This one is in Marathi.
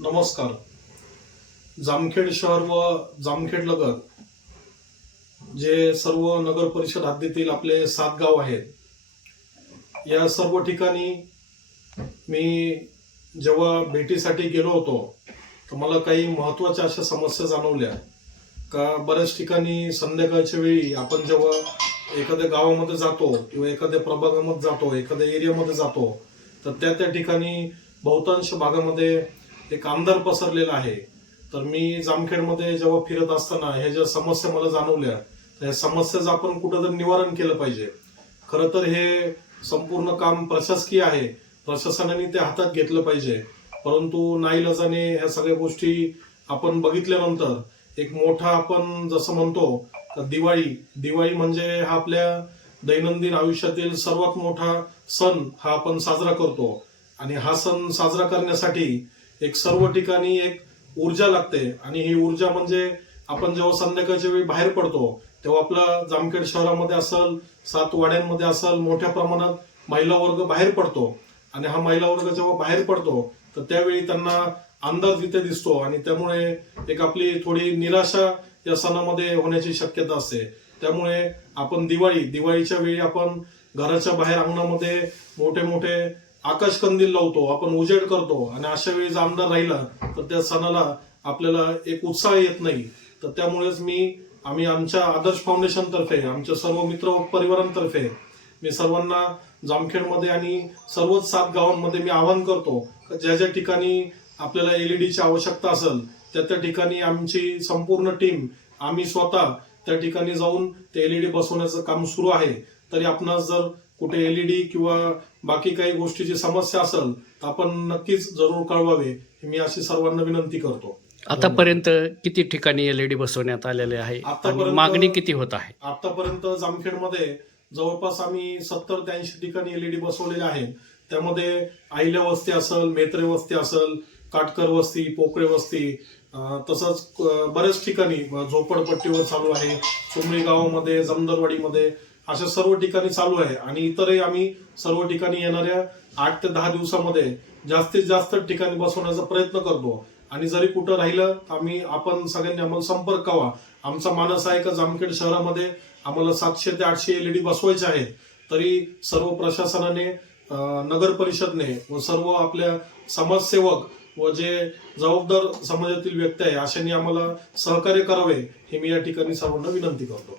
नमस्कार. जामखेड शहर व जामखेड लगत जे सर्व नगर परिषद हद्दीतील आपले 7 गाव आहेत, या सर्व ठिकाणी मी जेव्हा भेटीसाठी गेलो होतो तर मला काही महत्त्वाच्या अशा समस्या जाणवल्या का बऱ्याच ठिकाणी संध्याकाळच्या वेळी आपण जेव्हा एखाद्या गावामध्ये जातो किंवा एखाद्या प्रभागामध्ये जातो, एखाद्या एरियामध्ये जातो, तर त्या ठिकाणी बहुतांश भागामध्ये एक अंधार पसरलेला आहे. तर मी जामखेडमध्ये जेव्हा फिरत असताना ह्या ज्या समस्या मला जाणवल्या, त्या समस्याचं आपण कुठंतरी निवारण केलं पाहिजे. खरं तर हे संपूर्ण काम प्रशासकीय आहे, प्रशासनाने ते हातात घेतलं पाहिजे. परंतु नाईलाजाने ह्या सगळ्या गोष्टी आपण बघितल्यानंतर एक मोठा आपण जसं म्हणतो दिवाळी म्हणजे हा आपल्या दैनंदिन आयुष्यातील सर्वात मोठा सण हा आपण साजरा करतो. आणि हा सण साजरा करण्यासाठी एक सर्व ठिकाणी एक ऊर्जा लागते. आणि ही ऊर्जा म्हणजे आपण जेव्हा संध्याकाळच्या वेळी बाहेर पडतो तेव्हा आपला जामखेड शहरामध्ये असेल, 7 वाड्यांमध्ये असेल, मोठ्या प्रमाणात महिला वर्ग बाहेर पडतो. आणि हा महिला वर्ग जेव्हा बाहेर पडतो तर त्यावेळी त्यांना अंधार तिथे दिसतो आणि त्यामुळे एक आपली थोडी निराशा या सणामध्ये होण्याची शक्यता असते. त्यामुळे आपण दिवाळीच्या वेळी आपण घराच्या बाहेर अंगणामध्ये मोठे मोठे आकाश कंदील लावतो, आपण उजेड करतो. आणि अशा वेळी जर अंधार राहिला तर त्या सणाला आपल्याला एक उत्साह येत नाही. तर त्यामुळेच आम्ही आमच्या आदर्श फाउंडेशन तर्फे, आमच्या सर्व मित्र परिवारांतर्फे मी सर्वांना जामखेडमध्ये आणि सर्वच 7 गावांमध्ये मी आवाहन करतो की ज्या ठिकाणी आपल्याला एलईडीची आवश्यकता असेल त्या ठिकाणी आमची संपूर्ण टीम, आम्ही स्वतः त्या ठिकाणी जाऊन ते एलईडी बसवण्याचं काम सुरू आहे. तरी आपणास जर कुठे एलईडी किंवा बाकी काही गोष्टीची समस्या असेल तर आपण नक्कीच जरूर कळवावे, मी अशी सर्वांना विनंती करतो. आतापर्यंत किती ठिकाणी एलईडी बसवण्यात आलेले आहे आणि मागणी किती होत आहे? आतापर्यंत जामखेडमध्ये जवळपास आम्ही 70 ते 80 ठिकाणी एलईडी बसवलेले आहेत. त्यामध्ये आहिल्या वस्ती असेल, मेत्रे वस्ती असेल, काटकर वस्ती, पोकळे वस्ती, तसंच बऱ्याच ठिकाणी झोपडपट्टीवर चालू आहे. चुमळी गावामध्ये, जमदरवाडीमध्ये अशा सर्व ठिकाणी चालू आहे. आणि इतरही आम्ही सर्व ठिकाणी येणाऱ्या 8 ते 10 दिवसामध्ये जास्तीत जास्त ठिकाणी बसवण्याचा प्रयत्न करतो. आणि जरी कुठं राहिलं आपण सगळ्यांनी आम्हाला संपर्क करावा. आमचा मानस आहे का जामखेड शहरामध्ये आम्हाला 700 ते 800 एलईडी बसवायचे आहेत. तरी सर्व प्रशासनाने, नगर परिषदने व सर्व आपल्या समाजसेवक व जे जबाबदार समाजातील व्यक्ती आहे अशांनी आम्हाला सहकार्य करावे, हे मी या ठिकाणी सर्वांना विनंती करतो.